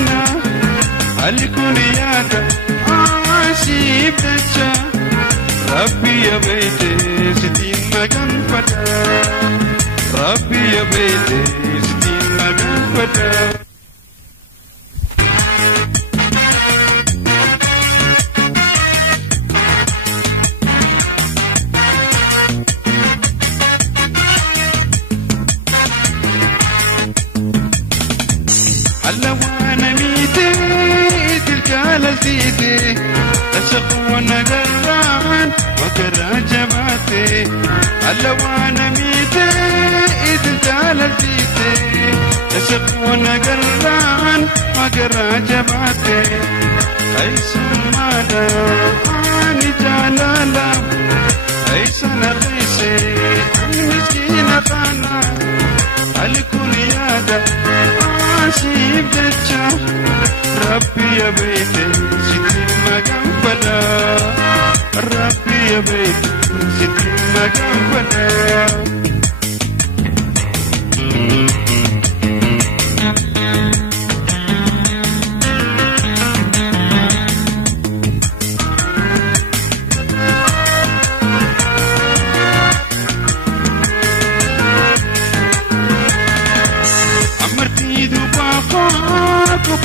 kana alkuniyada asib dacha Rabbi ya baite sitin magan pada Rabbi ya baite sitin magan pada تسقون قران وكراجباتي اللوانا ميتي إذ جالتيتي تسقون قران وكراجباتي Keyssumma ani Jaalalaf Keyssana Fesse ani miskina kana alkuniyada asib dacha Rabbi ya baite sitin magan pada Rabbi ya baite sitin magan pada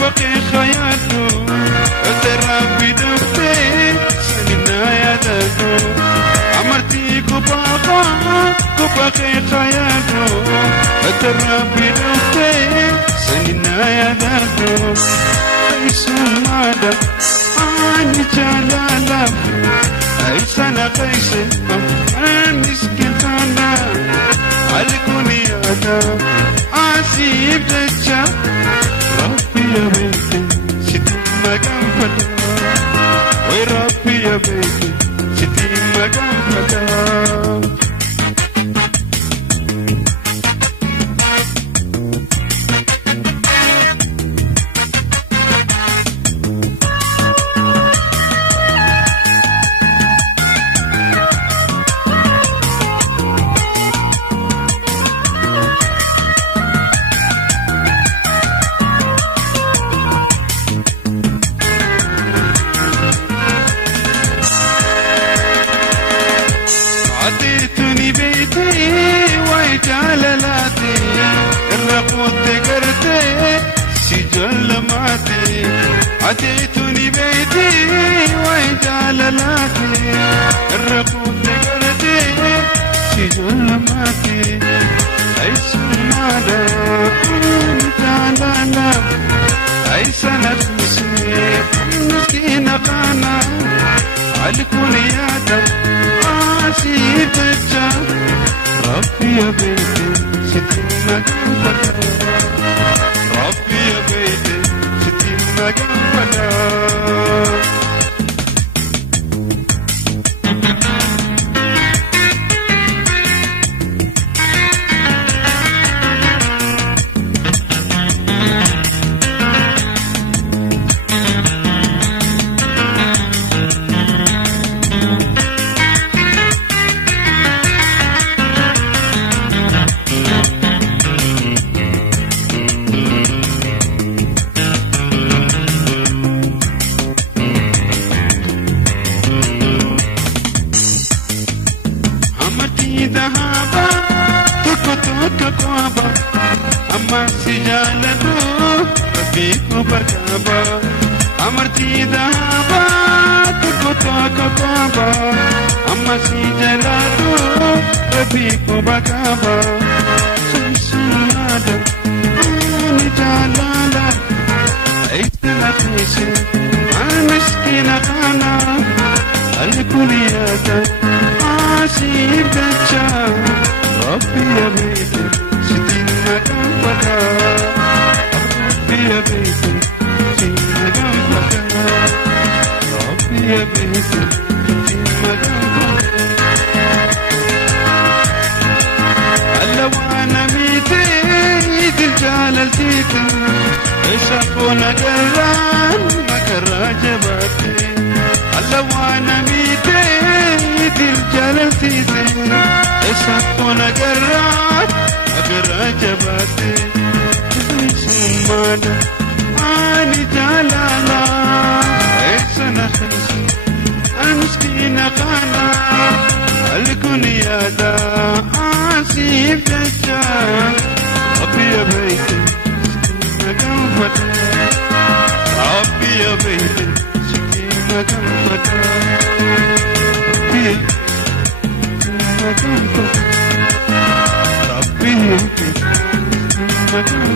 بقي خياله ترى بدفته سننا يا دادو عمرتي كباقا كبقي خياله ترى بدفته سننا يا دادو Keyssumma ani Jaalalaf Keyssana Keyssumma ani miskina alkuniyada asib dacha Rabbi ya baite sitin magan pada Wai Rabbi ya baite sitin magan pada أتيتني بيتي وجاللاتي الرقوت قرتي سجل ماتي أتيتني بيتي وجاللاتي الرقوت قرتي سجل ماتي Keyssumma ani Jaalalaf Keyssana Fesse miskina kana alkuniyada asib dacha Rabbi ya baite sitin magan pada Rabbi ya baite sitin magan pada Dahaba tuku kwaba amma sijalatu Rabbi ko bakaba amarti dahaba tuku kwaba amma sijalatu Rabbi ko bakaba Keyssumma ani Jaalalaf Keyssana Fesse ani miskina kana alkuniyada asib dacha Rabbi ya baite sitin magan pada Rabbi ya baite sitin magan pada Rabbi ya baite sitin magan pada اللوانا ميتي دل جالتيتي يسقون قران مكراجباتي اللوانا ميتي دل جالتيتي يسقون قران مكراجباتي Keyssumma kadhadha asiif jecha abbiya beeyte sikiina gaanfadha abbiya beeyte sikiina gaanfadha abbiya sikiina gaanfadha abbiya beeyte sikiina gaanfadha.